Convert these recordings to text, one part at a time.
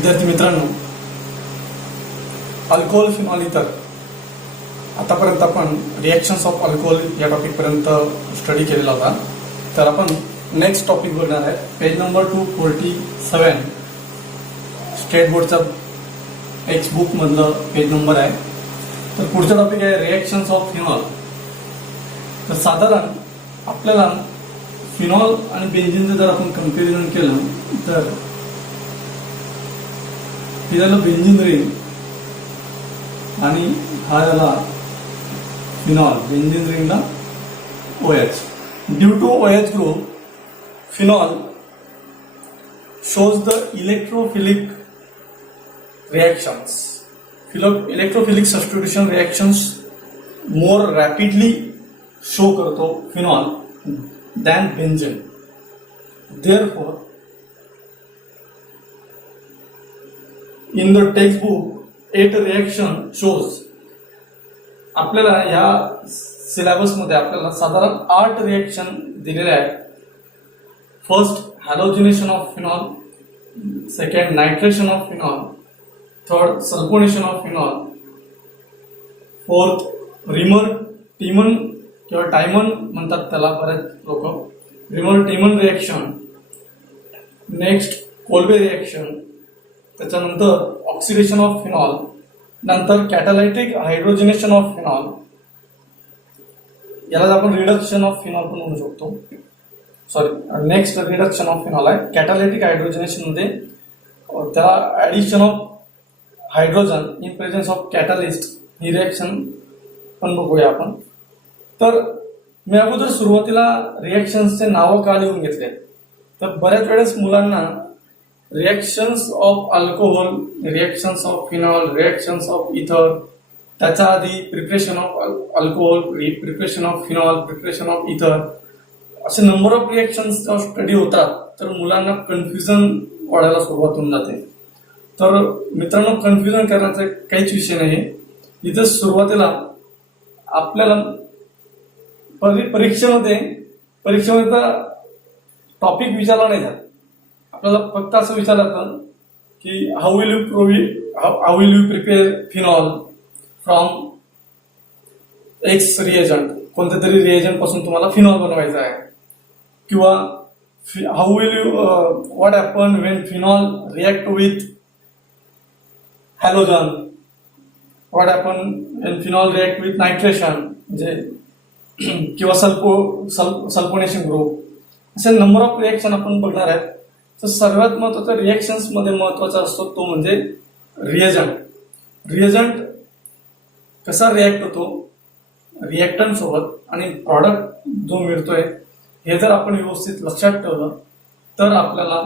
विद्यार्थी मित्रांनो, alcohol phenol इथर आतापर्यंत आपण रिएक्शन्स ऑफ अल्कोहोल या टॉपिक पर्यंत स्टडी केलेला होता. तर आपण नेक्स्ट टॉपिक बघणार आहे. Page number 247 state बोर्डचा text book मधलं पेज नंबर आहे. तर पुढचा टॉपिक आहे रिएक्शन्स ऑफ फिनॉल. तर साधारण आपल्याला फिनॉल आणि बेन्झीनचं जर आपण कंपॅरिझन केलं तर हे झालं बेन्झीन रिंग आणि हा झाला फिनॉल. बेन्झीन रिंगला OH. Due to OH group phenol shows the electrophilic reactions. Electrophilic substitution reactions more rapidly show करतो phenol than benzene. Therefore, in the textbook 8 reaction shows. आपल्याला या सिलेबस मध्ये आपल्याला साधारण 8 रिएक्शन दिलेले आहेत. First halogenation of phenol, second nitration of phenol, third sulphonation of phenol, fourth Reimer Tiemann किंवा Tiemann म्हणतात त्याला बरेच लोक, Reimer Tiemann reaction, next Kolbe reaction, त्याच्यानंतर ऑक्सिडेशन ऑफ फिनॉल, नंतर कॅटालायटिक हायड्रोजनेशन ऑफ फिनॉल, याला आपण रिडक्शन ऑफ फिनॉल पण म्हणू शकतो. Sorry, next reduction of phenol आहे. कॅटालायटिक हायड्रोजनेशन मध्ये त्याला addition of hydrogen in presence of catalyst ही रिएक्शन पण बघूया आपण. तर मी अगोदर सुरुवातीला रिएक्शन्सचे नावं का लिहून घेतले. तर बऱ्याच वेळेस मुलांना reactions of alcohol, reactions of phenol, reactions of इथर, त्याच्या आधी preparation of alcohol, preparation of phenol, preparation of इथर, असे नंबर ऑफ रिएक्शन्स स्टडी होतात. तर मुलांना कन्फ्युजन वाढायला सुरुवात होऊन जाते. तर मित्रांनो, कन्फ्युजन करण्याचा काहीच विषय नाही. इथे सुरुवातीला आपल्याला परीक्षेमध्ये टॉपिक विचारला नाही जात. आपल्याला फक्त असं विचारलं जातं की how will you prepare phenol from X reagent. कोणत्या तरी रिएजंट पासून तुम्हाला फिनॉल बनवायचा आहे. किंवा how will you what happen when phenol react with halogen, what happen when phenol react with nitration, म्हणजे किंवा सल्फोनेशन ग्रुप, असे नंबर ऑफ रिएक्शन आपण बघणार आहेत. तर सर्वात महत्वाचा रिएक्शन्स मध्ये महत्वाचा असतो तो म्हणजे रिएजंट. रिएजंट कसा रिॲक्ट होतो रिएक्टंट सोबत आणि प्रॉडक्ट जो मिळतोय हे जर आपण व्यवस्थित लक्षात ठेवलं तर आपल्याला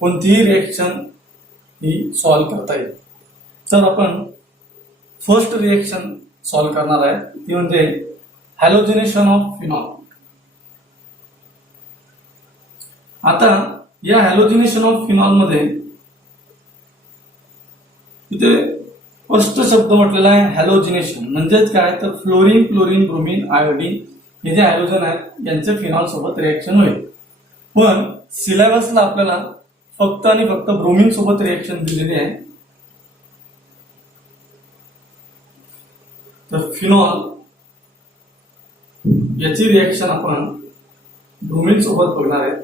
कोणतीही रिएक्शन ही सॉल्व्ह करता येईल. तर आपण फर्स्ट रिएक्शन सॉल्व्ह करणार आहे, ती म्हणजे हॅलोजिनेशन ऑफ फिनॉल. आता या हॅलोजिनेशन ऑफ फिनॉल मध्ये इथे फर्स्ट शब्द म्हटलेला आहे हॅलोजिनेशन. म्हणजेच काय, तर फ्लोरीन, क्लोरीन, ब्रोमीन, आयोडीन हे जे हॅलोजन आहेत यांचे फिनॉल सोबत रिएक्शन होईल. पण सिलेबसला आपल्याला फक्त आणि फक्त ब्रोमीन सोबत रिएक्शन दिलेली आहे. तर फिनॉल याची रिएक्शन आपण ब्रोमीन सोबत बघणार आहे.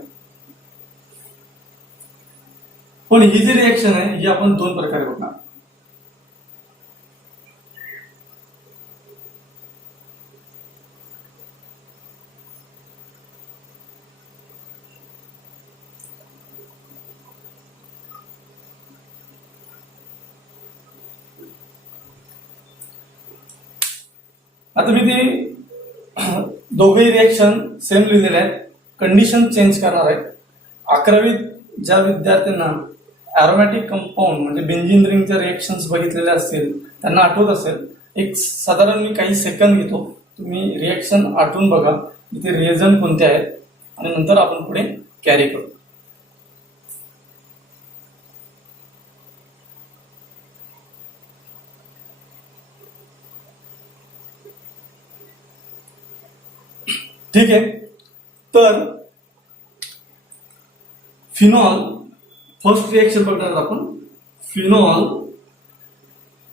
पण ही जी रिएक्शन आहे ही आपण दोन प्रकारे बघणार. आता मी ते दोघेही रिएक्शन सेम लिहिलेले आहेत. कंडिशन चेंज करणार आहे. 11वीत ज्या विद्यार्थ्यांना अरोमॅटिक कंपाऊंड म्हणजे बेन्झीन रिंगच्या रिएक्शन्स बघितलेले असतील त्यांना आठवत असेल. एक साधारण मी काही सेकंद घेतो, तुम्ही रिएक्शन आठवून बघा इथे रिएजंट कोणते आहेत आणि नंतर आपण पुढे कॅरी करू. ठीक आहे. तर फिनॉल फर्स्ट रिएक्शन बघणार आहोत आपण. Phenol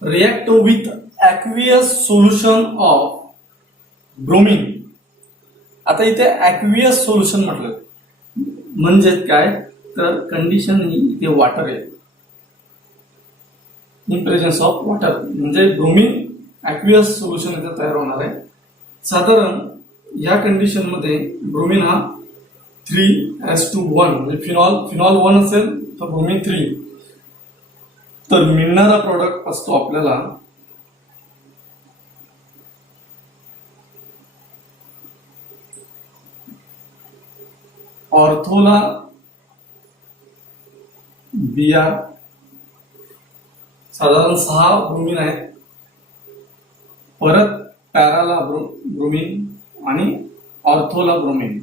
react with aqueous solution of bromine. आता इथे ॲक्वियस सोल्युशन म्हटलं म्हणजे काय, तर कंडिशन ही इथे वॉटर आहे. इन प्रेझेन्स ऑफ वॉटर म्हणजे ब्रोमीन ॲक्वियस सोल्युशन इथे तयार होणार आहे. साधारण या कंडिशन मध्ये ब्रोमीन हा 3:1 म्हणजे फिनॉल 1 असेल तर ब्रोमीन 3. तर मिळणारा प्रॉडक्ट असतो आपल्याला ऑर्थोला BR, साधारण 6 ब्रोमीन आहेत. परत पॅराला ब्रोमीन आणि ऑर्थोला ब्रोमीन.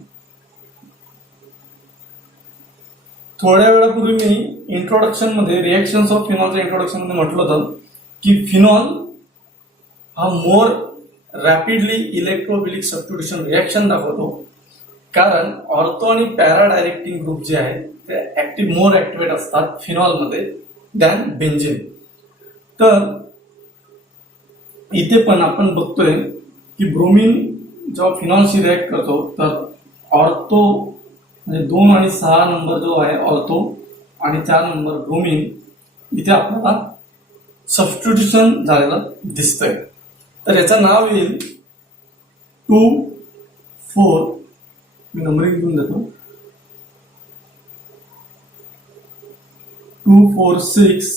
थोड्या वेळापूर्वी मी इंट्रोडक्शन मध्ये रिएक्शन्स ऑफ फिनॉलच्या इंट्रोडक्शन मध्ये म्हटलं होतं की फिनॉल हा मोर रॅपिडली इलेक्ट्रोफिलिक सबस्टिट्यूशन रिएक्शन दाखवतो, कारण ऑर्थो आणि पॅरा डायरेक्टिंग ग्रुप जे आहे ते मोर ऍक्टिव्हेट असतात फिनॉलमध्ये दॅन बेंझिन. तर इथे पण आपण बघतोय की ब्रोमीन जेव्हा फिनॉलशी रिएक्ट करतो तर ऑर्थो म्हणजे 2 आणि 6 नंबर जो आहे ऑर्थो आणि 4 नंबर ब्रोमीन इथे आपल्याला सबस्टिट्यूशन झालेलं दिसतंय. तर याचं नाव येईल 2,4, मी नंबरिंग देऊन देतो, 2,4,6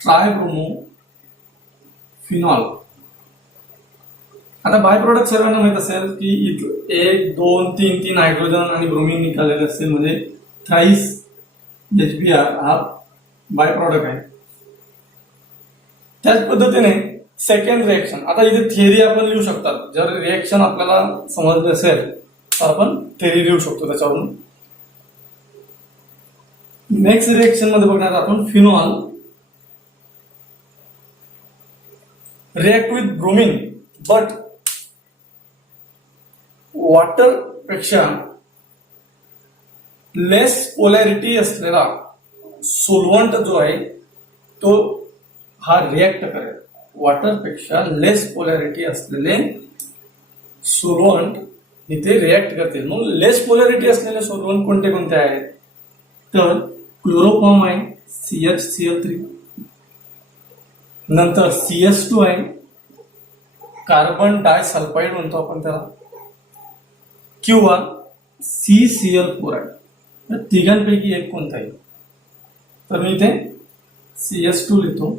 ट्रायब्रोमो फिनॉल. आता बाय प्रोडक्ट सर्वांना माहित असेल की 1, 2, 3 हायड्रोजन आणि ब्रोमीन निघालेले असतील म्हणजे थ्राईस HBr हा बाय प्रॉडक्ट आहे. त्याच पद्धतीने सेकंड रिएक्शन, आता इथे थिअरी आपण लिहू शकतात. जर रिएक्शन आपल्याला समजले असेल तर आपण थिअरी लिहू शकतो त्याच्यावरून. नेक्स्ट रिएक्शन मध्ये बघणार आपण phenol react with bromine but water पेक्षा लेस पोलॅरिटी असलेला सोलवंट जो आहे तो हा रिएक्ट करेल. वॉटर पेक्षा लेस पोलॅरिटी असलेले सोलवंट इथे रिएक्ट करतील. मग लेस पोलॅरिटी असलेले सोलवंट कोणते कोणते आहेत, तर क्लोरोफॉर्म आहे CHCl3, नंतर CS2 आहे, कार्बन डायसल्फाइड म्हणतो आपण त्याला, किंवा CCl4 आहे. या तिघांपैकी एक कोणता आहे, तर मी इथे CS2 लिहितो.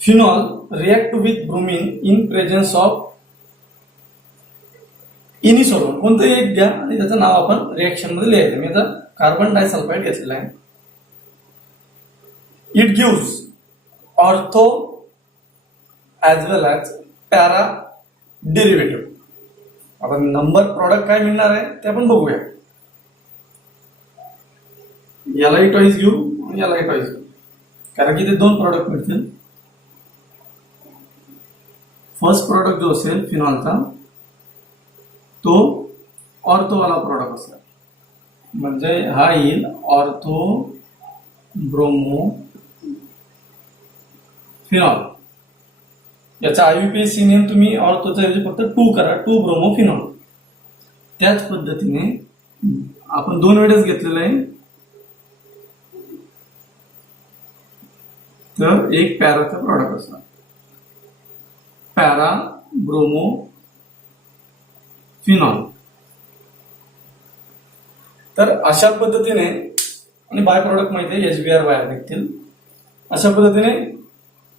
Phenol react with bromine in presence of any solvent, कोणतंही एक घ्या आणि त्याचं नाव आपण रिएक्शन मध्ये लिहायचं. मी आता कार्बन डायसल्फाइड घेतलेला आहे. It gives ortho as well as para derivative. आपण नंबर प्रॉडक्ट काय मिळणार आहे ते आपण बघूया. यालाही टॉईस घेऊ आणि यालाही टॉईस घेऊ, कारण की ते 2 प्रॉडक्ट मिळतील. फर्स्ट प्रॉडक्ट जो असेल फिनॉलचा तो ऑर्थोवाला प्रॉडक्ट असेल, म्हणजे हा येईल ऑर्थो ब्रोमो फिनॉल. याचा IUPAC नेम तुम्ही ऑर्थोचा ऐवजी फक्त 2 करा, 2 ब्रोमो फिनॉल. त्याच पद्धतीने आपण 2 वेळेस घेतलेलं आहे, तर एक पॅराचा प्रॉडक्ट असणार पॅरा ब्रोमो फिनॉल. तर अशा पद्धतीने, आणि बाय प्रॉडक्ट माहिती आहे HBr बाहेर निघतील. अशा पद्धतीने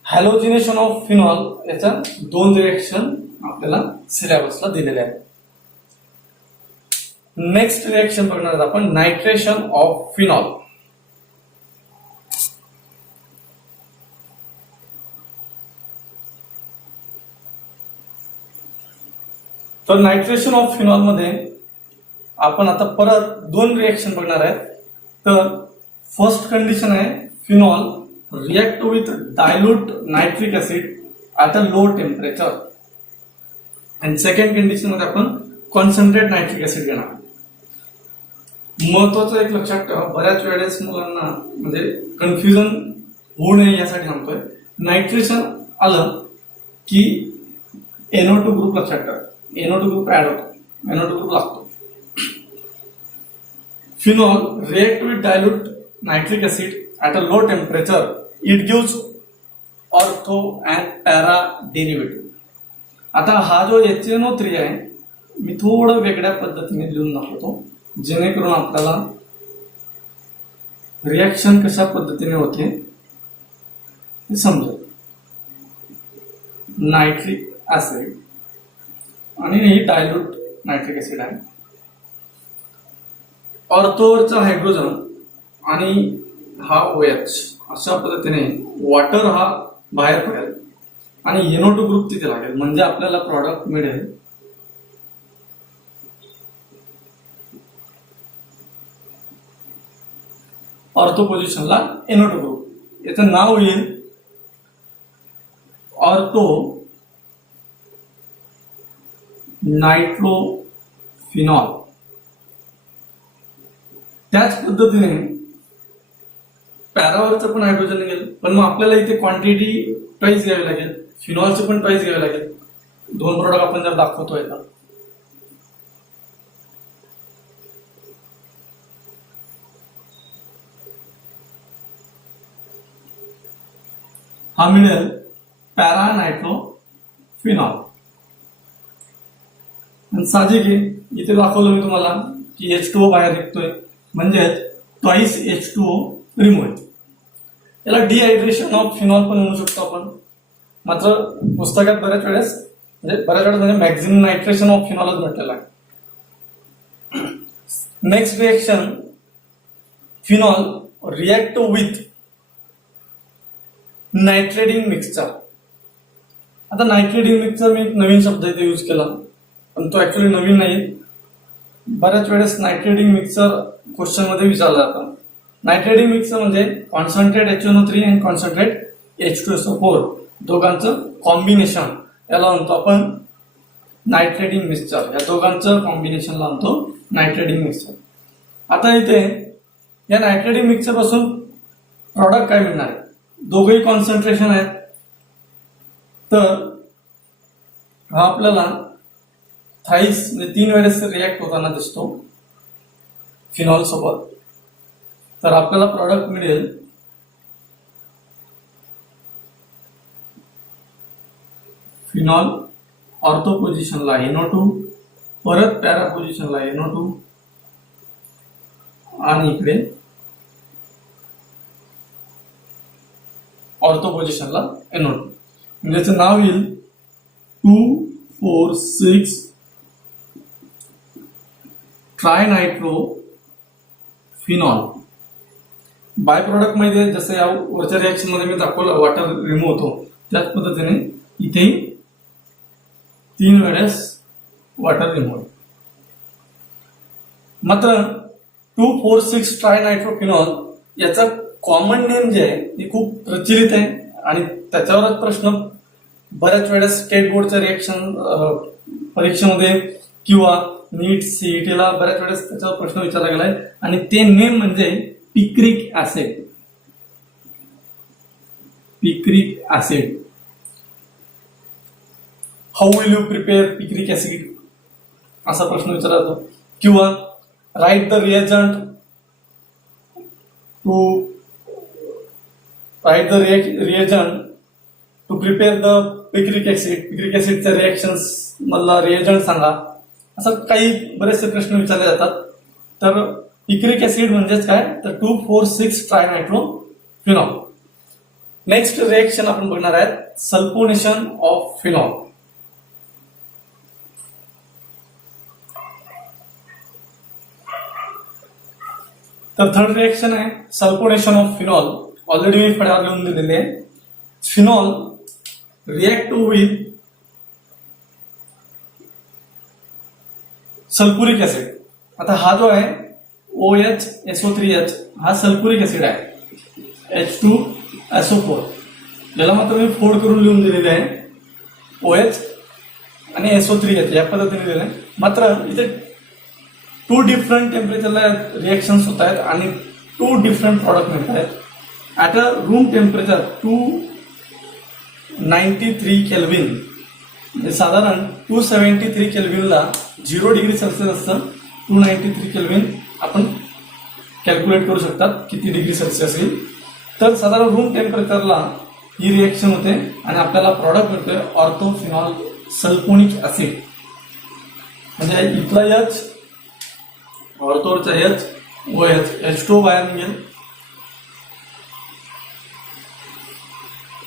हॅलोजिनेशन ऑफ फिनॉल याच्या 2 रिएक्शन आपल्याला सिलेबसला दिलेले आहेत. नेक्स्ट रिएक्शन बघणार आहोत आपण नायट्रेशन ऑफ फिनॉल. तर नायट्रेशन ऑफ फिनॉल मध्ये आपण आता परत 2 रिएक्शन बघणार आहेत. तर फर्स्ट कंडिशन आहे phenol react with dilute nitric acid at a low temperature, आणि सेकंड कंडिशन मध्ये आपण कॉन्सन्ट्रेट नायट्रिक ऍसिड घेणार. महत्वाचं एक लक्षात ठेवा, बऱ्याच वेळेस मुलांना म्हणजे कन्फ्युजन होऊ नये यासाठी सांगतोय. नायट्रेशन आलं की NO2 ग्रुप लक्षात ठेवा, NO2 ग्रुप ऍड होतो, NO2 ग्रुप लागतो. Phenol react with dilute nitric acid at a low temperature, it gives ortho and para derivative. आता हा जो HNO3 आहे मी थोडं वेगळ्या पद्धतीने लिहून दाखवतो जेणेकरून आपल्याला रिएक्शन कशा पद्धतीने होते ते समजेल. नायट्रिक ऍसिड आणि ही डायल्यूट नायट्रिक ऍसिड आहे. ऑर्थोवरचा हायड्रोजन आणि हा OH अशा पद्धतीने वॉटर हा बाहेर पडेल आणि NO2 ग्रुप तिथे लागेल म्हणजे आपल्याला प्रॉडक्ट मिळेल ऑर्थो पोझिशनला NO2 ग्रुप. याचं नाव येईल ऑर्थो नायट्रोफिनॉल. त्याच पद्धतीने पॅरावरचं पण हायड्रोजन निघेल पण मग आपल्याला इथे क्वांटिटी ट्वाईस घ्यावी लागेल, फिनॉलचं पण ट्वाईस घ्यावी लागेल. दोन प्रोडक्ट आपण जर दाखवतोय तर हा मिळेल पॅरा नायट्रोफिनॉल. साहजिक आहे इथे दाखवलं मी तुम्हाला की H2O बाहेर निघतोय म्हणजे ट्वाईस H2O रिमूव्ह होईल. याला डिहायड्रेशन ऑफ फिनॉल पण म्हणू शकतो आपण. मात्र पुस्तकात बऱ्याच वेळेस म्हणजे मॅक्झिमम नायट्रेशन ऑफ फिनॉलच म्हटलेलं आहे. Next reaction, phenol react with nitrating mixture. आता नायट्रेटिंग मिक्सचर मी एक नवीन शब्द इथे यूज केला पण तो ऍक्च्युली नवीन नाही. बऱ्याच वेळेस नायट्रेटिंग मिक्सचर क्वेश्चन मध्ये विचारलं जातं. नायट्रेटिंग मिक्सचर म्हणजे कॉन्सन्ट्रेट HNO3 आणि कॉन्सन्ट्रेट H2SO4 दोघांचं कॉम्बिनेशन याला म्हणतो आपण नायट्रेटिंग मिक्सचर. या दोघांचं कॉम्बिनेशनला म्हणतो नायट्रेटिंग मिक्सचर. आता इथे या नायट्रेटिंग मिक्सचर पासून प्रॉडक्ट काय मिळणार आहे? दोघंही कॉन्सन्ट्रेशन आहेत तर हा आपल्याला थाईस म्हणजे 3 वेळेस रिॲक्ट होताना दिसतो फिनॉल सोबत. तर आपल्याला प्रॉडक्ट मिळेल फिनॉल ऑर्थो पोझिशनला NO2, परत पॅरा पोझिशनला NO2 आणि इकडे ऑर्थो पोझिशनला NO2. म्हणजे याचं नाव येईल 2,4,6 ट्रायनायट्रो फिनॉल. बाय प्रोडक्ट मध्ये जसं या वरच्या रिएक्शन मध्ये मी दाखवलं वॉटर रिमूव्ह होतो त्याच पद्धतीने इथे 3 वेळेस वॉटर रिमूव्ह. मात्र 2,4,6 ट्रायनायट्रोफिनॉल याचा कॉमन नेम जे आहे ते खूप प्रचलित आहे आणि त्याच्यावरच प्रश्न बऱ्याच वेळेस स्टेट बोर्डच्या रिएक्शन परीक्षेमध्ये किंवा नीट सीईटीला बऱ्याच वेळेस त्याच्यावर प्रश्न विचारला गेलाय आणि ते नेम म्हणजे picric acid. Picric acid. How will you prepare picric acid असा प्रश्न विचारला जातो. किंवा write the reagent to prepare the picric acid. Picric ऍसिडच्या रिएक्शन्स मधला रिएजंट सांगा. असं काही बरेचसे प्रश्न विचारले जातात. तर पिक्रिक ऍसिड म्हणजेच काय तर 2,4,6 ट्रायनायट्रोफिनॉल. नेक्स्ट रिएक्शन आपण बघणार आहे सल्फोनेशन ऑफ फिनॉल. तर थर्ड रिएक्शन आहे सल्फोनेशन ऑफ फिनॉल. ऑलरेडी मी फळ्यावर लिहून दिलेले आहे. Phenol react with sulphuric acid. आता हा जो आहे OHSO3H हा सल्फ्युरिक ऍसिड आहे H2SO4. याला मात्र मी फोल्ड करून लिहून दिलेले आहे OH आणि SO3H या पद्धतीने दिले. मात्र इथे टू डिफरंट टेम्परेचरला रिएक्शन्स होत आहेत आणि टू डिफरंट प्रॉडक्ट मिळत आहेत at a room temperature 293 kelvin. म्हणजे साधारण 273 केल्विनला 0 डिग्री सेल्सिअस असतं. 293 केल्विन आपण कॅल्क्युलेट करू शकतात किती डिग्री सेल्सिअस येईल. तर साधारण रूम टेम्परेचरला ही रिएक्शन होते आणि आपल्याला प्रॉडक्ट मिळतोय ऑर्थोफिनॉल सल्फोनिक ऍसिड. म्हणजे इथला एच ऑर्थोचा एच व H2O बाहेर निघेल.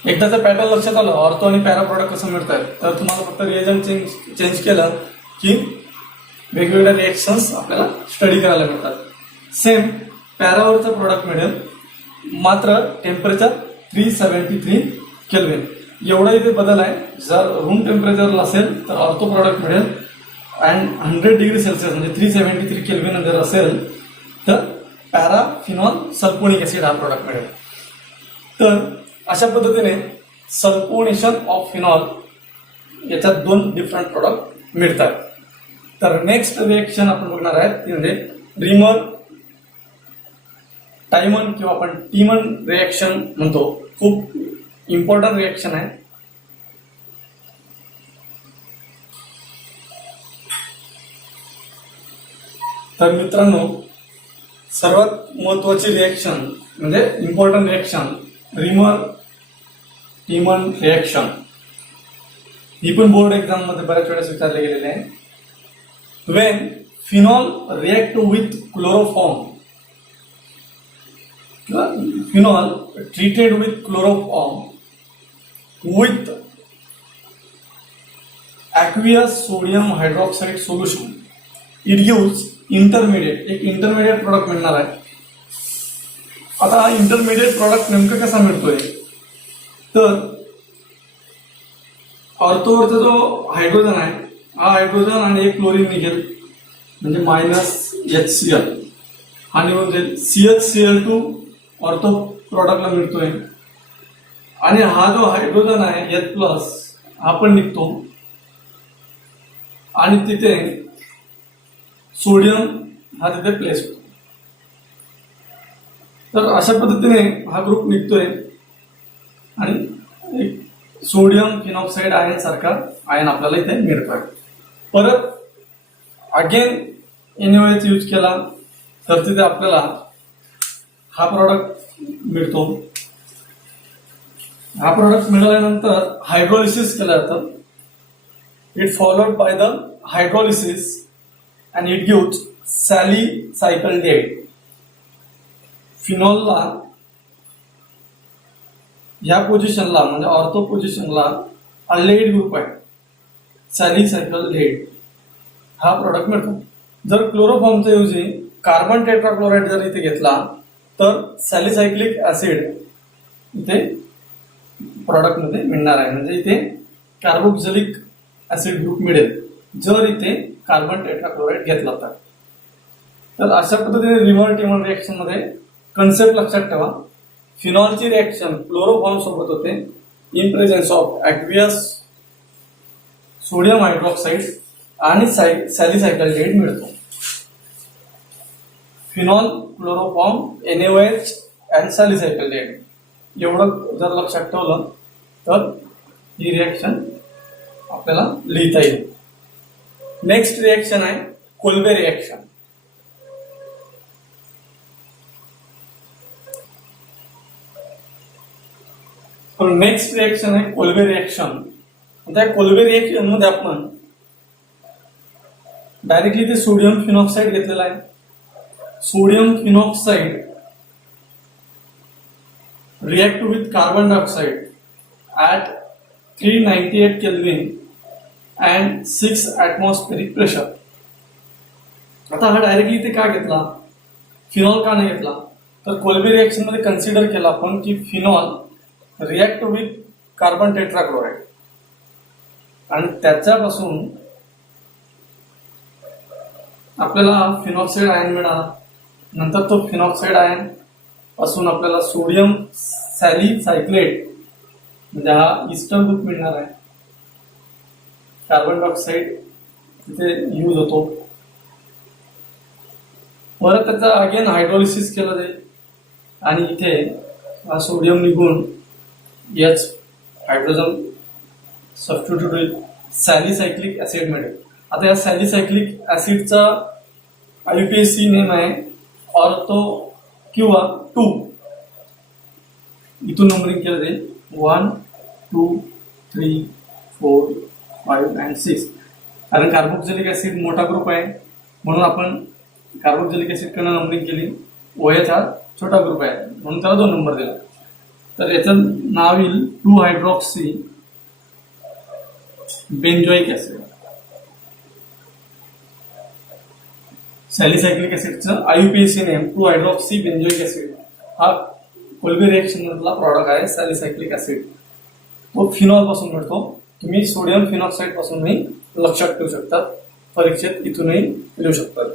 एकदाचं पॅटर्न लक्षात आलं ऑर्थो आणि पॅरा प्रॉडक्ट कसं मिळत आहेत तर तुम्हाला फक्त रिएजंट चेंज केलं की वेगवेगळ्या रिएक्शन्स आपल्याला स्टडी करायला मिळतात. सेम पॅरावरचं प्रॉडक्ट मिळेल मात्र टेम्परेचर 373 केल्विन एवढा इथे बदल आहे. जर रूम टेम्परेचरला असेल तर ऑर्थो प्रॉडक्ट मिळेल अँड 100 डिग्री सेल्सिअस म्हणजे 373 केल्विन जर असेल तर पॅराफिनॉल सल्फोनिक ऍसिड हा प्रॉडक्ट मिळेल. तर अशा पद्धतीने सल्फोनेशन ऑफ फिनॉल याच्यात 2 डिफरंट प्रॉडक्ट मिळतात. तर नेक्स्ट रिएक्शन आपण बघणार आहे ती म्हणजे रिमर टायमन किंवा आपण टीमन रिएक्शन म्हणतो. खूप इम्पॉर्टंट रिएक्शन आहे. तर मित्रांनो सर्वात महत्वाची रिएक्शन म्हणजे important reaction Reimer Tiemann reaction. ही पण बोर्ड एक्झाम मध्ये बऱ्याच वेळेस विचारले गेलेले आहे. When phenol react with chloroform किंवा phenol treated with chloroform with aqueous sodium hydroxide solution it gives intermediate. एक इंटरमिडिएट प्रोडक्ट मिळणार आहे. आता हा इंटरमिडिएट प्रोडक्ट नेमकं कसा मिळतोय तर ऑर्थोवरचा जो हायड्रोजन आहे हा हायड्रोजन आणि एक क्लोरीन निघेल म्हणजे -HCl हा निघून जाईल. CHCl2 ऑर्थो प्रॉडक्टला मिळतोय आणि हा जो हायड्रोजन आहे H+ हा पण निघतो आणि तिथे सोडियम हा तिथे प्लेस होतो. तर अशा पद्धतीने हा ग्रुप निघतोय आणि एक सोडियम फिनॉक्साइड आयन सारखा आयन आपल्याला इथे मिळतोय. परत अगेन NaOH यूज केला तर तिथे आपल्याला हा प्रॉडक्ट मिळतो. हा प्रॉडक्ट मिळाल्यानंतर हायड्रोलिसिस केलं जातं. It followed by the hydrolysis and it gives salicyldate. फिनॉलला या पोझिशनला म्हणजे ऑर्थो पोझिशनला अल्डेहाइड ग्रुप आहे सॅलिसायकल्डेट हा प्रॉडक्ट मिळतो. जर क्लोरोफॉर्मच्या ऐवजी कार्बन टेट्राक्लोराइड जर इथे घेतला तर सॅलिसायक्लिक ऍसिड इथे प्रॉडक्ट मध्ये मिळणार आहे. म्हणजे इथे कार्बोक्सिलिक ऍसिड ग्रुप मिळेल जर इथे कार्बन टेट्राक्लोराइड घेतला होता. तर अशा पद्धतीने रिमर टीमन रिएक्शन मध्ये कन्सेप्ट लक्षात ठेवा. फिनॉलची रिएक्शन क्लोरोफॉर्म सोबत होते in presence of aqueous sodium hydroxide आणि सॅलिसायकल्डेट मिळतो. फिनॉल क्लोरोफॉर्म NaOH अँड सॅलिसायकल्डेट एवढं जर लक्षात ठेवलं तर ही रिएक्शन आपल्याला लिहिता येईल. नेक्स्ट रिएक्शन आहे कोल्बे रिएक्शन. नेक्स्ट रिएक्शन आहे कोल्बे रिएक्शन. त्या कोल्बे रिएक्शन मध्ये आपण डायरेक्टली ते सोडियम फिनॉक्साइड घेतलेला आहे. Sodium phenoxide react with carbon dioxide at 398 kelvin and 6 atmospheric pressure. आता हा डायरेक्टली इथे का घेतला फिनॉल का नाही घेतला तर कोल्बे रिएक्शन मध्ये कन्सिडर केला आपण की phenol react with carbon tetrachloride आणि त्याच्यापासून आपल्याला फिनॉक्साइड आयन मिळाला. नंतर तो फिनॉक्साइड आयन पासून आपल्याला सोडियम सॅलिसायक्लेट म्हणजे हा ईस्टर ग्रुप मिळणार आहे. कार्बन डायऑक्साइड तिथे यूज होतो परत त्याचा अगेन हायड्रोलिसिस केलं जाईल आणि इथे हा सोडियम निघून याच हायड्रोजन सबस्टिट्यूट होईल, सॅलिसायक्लिक ऍसिड मिळेल. आता या सॅलिसायक्लिक ऍसिडचा आययुपीएसी नेम आहे ऑर्थो किंवा 2. इथून नंबरिंग केलं जाईल 1, 2, 3, 4, 5 and 6. कारण कार्बोक्सिलिक ऍसिड मोठा ग्रुप आहे म्हणून आपण कार्बोक्सिलिक ऍसिड कडनं नंबरिंग केली. OH हा छोटा ग्रुप आहे म्हणून त्याला 2 नंबर दिला. तर याचं नाव येईल 2 हायड्रॉक्सी बेंजोइक ऍसिड. सॅलिसायक्लिक ऍसिडचं IUPAC name 2 hydroxy benzoic acid. हा कोल्बी रिएक्शन मधला प्रॉडक्ट आहे सॅलिसायक्लिक ऍसिड. तो फिनॉल पासून मिळतो. तुम्ही सोडियम फिनॉक्साईड पासूनही लक्षात ठेवू शकतात, परीक्षेत इथूनही लिहू शकतात.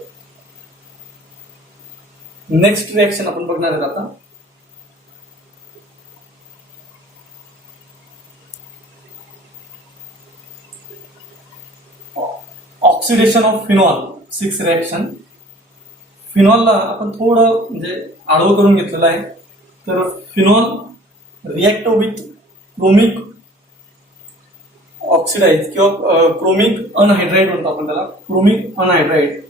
नेक्स्ट रिएक्शन आपण बघणार आहोत आता. Oxidation of phenol 6 reaction. फिनॉलला आपण थोडं म्हणजे आडवं करून घेतलेलं आहे. तर phenol react with chromic oxidize किंवा क्रोमिक अनहायड्राइड म्हणतो आपण त्याला, क्रोमिक अनहायड्राइड.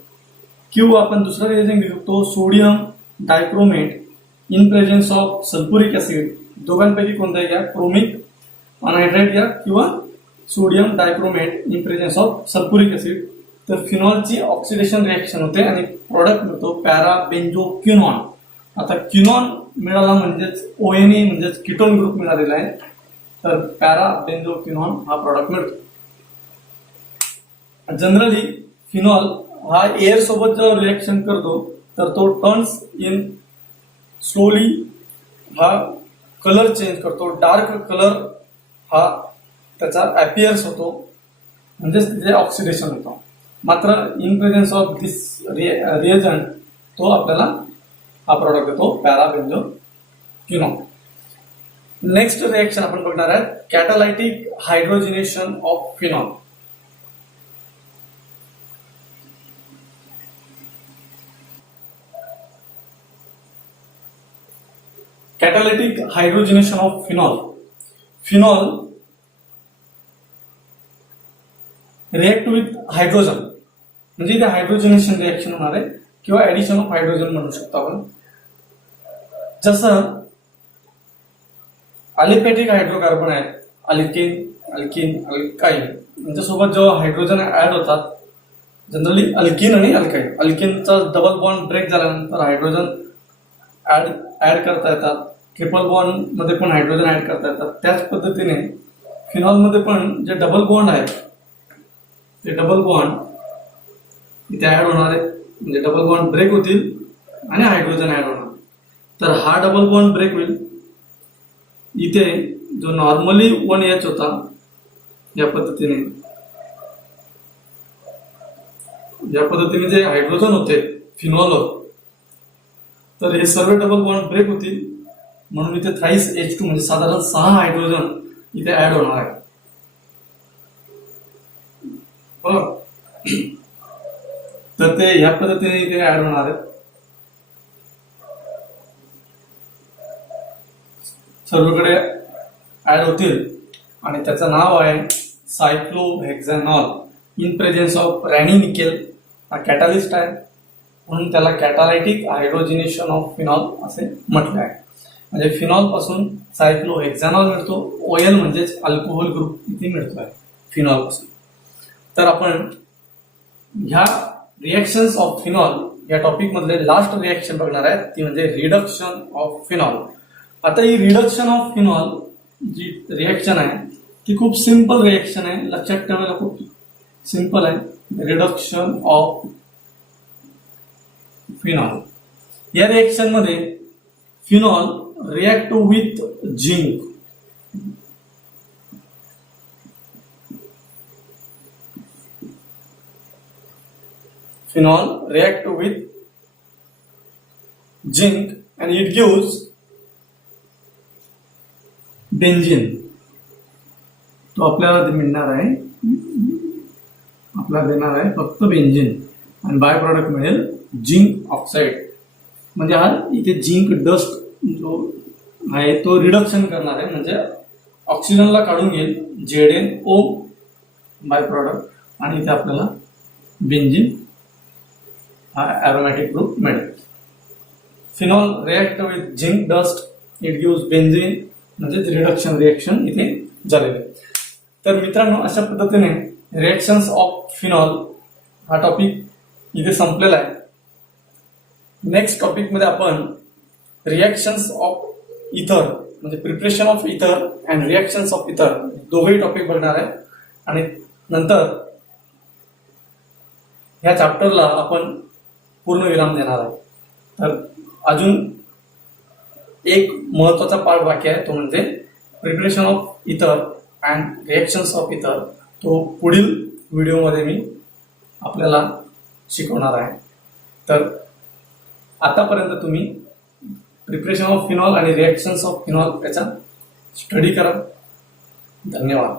किंवा आपण दुसरा रिएक्शन घेऊ शकतो sodium dichromate in presence of sulphuric acid. दोघांपैकी कोणताही घ्या, क्रोमिक अनहायड्राइड घ्या किंवा sodium dichromate in presence of sulphuric acid. तर फिनॉलची ऑक्सिडेशन रिएक्शन होते आणि प्रॉडक्ट मिळतो पॅराबेंझोक्विनॉन. आता क्विनॉन मिळाला म्हणजेच ONA म्हणजेच कीटोन ग्रुप मिळालेला आहे. तर पॅराबेंझोक्विनॉन हा प्रॉडक्ट मिळतो. जनरली फिनॉल हा एअर सोबत जेव्हा रिएक्शन करतो तर तो टर्न्स इन स्लोली, हा कलर चेंज करतो, डार्क कलर हा त्याचा अपीयर्स होतो, म्हणजेच तिथे ऑक्सिडेशन होतं. मात्र in presence of this reagent तो आपल्याला हा प्रॉडक्ट येतो पॅराबेंझोक्विनॉन. नेक्स्ट रिएक्शन आपण बघणार आहे catalytic hydrogenation of phenol. Catalytic hydrogenation of phenol. Phenol react with hydrogen, म्हणजे इथे हायड्रोजनेशन रिएक्शन होणार आहे किंवा ऍडिशन ऑफ हायड्रोजन म्हणू शकतो आपण. जसं अलिफॅटिक हायड्रोकार्बन आहेत, अल्किन, अल्किन, अल्काइन, यांच्यासोबत जेव्हा हायड्रोजन ऍड होतात, जनरली अल्किन आणि अल्काइन, अल्किनचा डबल बॉन्ड ब्रेक झाल्यानंतर हायड्रोजन ऍड करता येतात. ट्रिपल बॉन्ड मध्ये पण हायड्रोजन ऍड करता येतात. त्याच पद्धतीने फिनॉल मध्ये पण जे डबल बॉन्ड आहेत ते डबल बॉन्ड इथे ऍड होणार आहे, म्हणजे डबल बॉन्ड ब्रेक होतील आणि हायड्रोजन ऍड होणार. तर हा डबल बॉन्ड ब्रेक होईल. इथे जो नॉर्मली 1H होता या पद्धतीने जे हायड्रोजन होते फिनॉलवर, तर हे सर्व डबल बॉन्ड ब्रेक होतील म्हणून इथे थ्राइस H2 म्हणजे साधारण 6 हायड्रोजन इथे ऍड होणार आहे. तर ते ह्या पद्धतीने इथे ऍड होणार आहेत. सर्वकडे ऍड होतील आणि त्याचं नाव आहे सायक्लोहेक्झॅनॉल इन प्रेझेन्स ऑफ रॅनी निकेल. हा कॅटालिस्ट आहे म्हणून त्याला कॅटालायटिक हायड्रोजिनेशन ऑफ फिनॉल असे म्हटले आहे. म्हणजे फिनॉल पासून सायक्लोहेक्झॅनॉल मिळतो, OL म्हणजेच अल्कोहोल ग्रुप इथे मिळतो आहे फिनॉल पासून. तर आपण ह्या रिएक्शन्स ऑफ फिनॉल या टॉपिक मधले लास्ट रिएक्शन बघणार आहे, ती म्हणजे रिडक्शन ऑफ फिनॉल. आता ही रिडक्शन ऑफ फिनॉल जी रिएक्शन आहे ती खूप सिंपल रिएक्शन आहे, लक्षात ठेवायला खूप सिंपल आहे. रिडक्शन ऑफ फिनॉल या रिएक्शन मध्ये phenol react with zinc. Phenol react with zinc and it gives benzene. तो आपल्याला मिळणार आहे, आपल्याला देणार आहे फक्त बेंझिन. आणि बाय प्रॉडक्ट मिळेल झिंक ऑक्साईड. म्हणजे हा इथे झिंक डस्ट जो आहे तो रिडक्शन करणार आहे, म्हणजे ऑक्सिजनला काढून घेईल ZnO बाय प्रॉडक्ट आणि इथे आपल्याला बेन्झीन हा अरोमॅटिक ग्रुप मिळेल. Phenol react with zinc dust, it gives benzene, म्हणजे रिडक्शन रिएक्शन इथे झालेलं आहे. तर मित्रांनो, अशा पद्धतीने रिएक्शन्स ऑफ फिनॉल हा टॉपिक इथे संपलेला आहे. नेक्स्ट टॉपिक मध्ये आपण रिएक्शन्स ऑफ इथर, म्हणजे प्रिपरेशन ऑफ इथर अँड रिएक्शन्स ऑफ इथर दोघेही टॉपिक बघणार आहे. आणि नंतर ह्या चॅप्टरला आपण पूर्ण विराम देणार आहे. तर अजून एक महत्वाचा पार्ट बाकी आहे, तो म्हणजे प्रिपरेशन ऑफ इथर अँड रिएक्शन्स ऑफ इथर. तो पुढील व्हिडिओमध्ये मी आपल्याला शिकवणार आहे. तर आतापर्यंत तुम्ही प्रिपरेशन ऑफ फिनॉल आणि रिएक्शन्स ऑफ फिनॉल याचा स्टडी करा. धन्यवाद.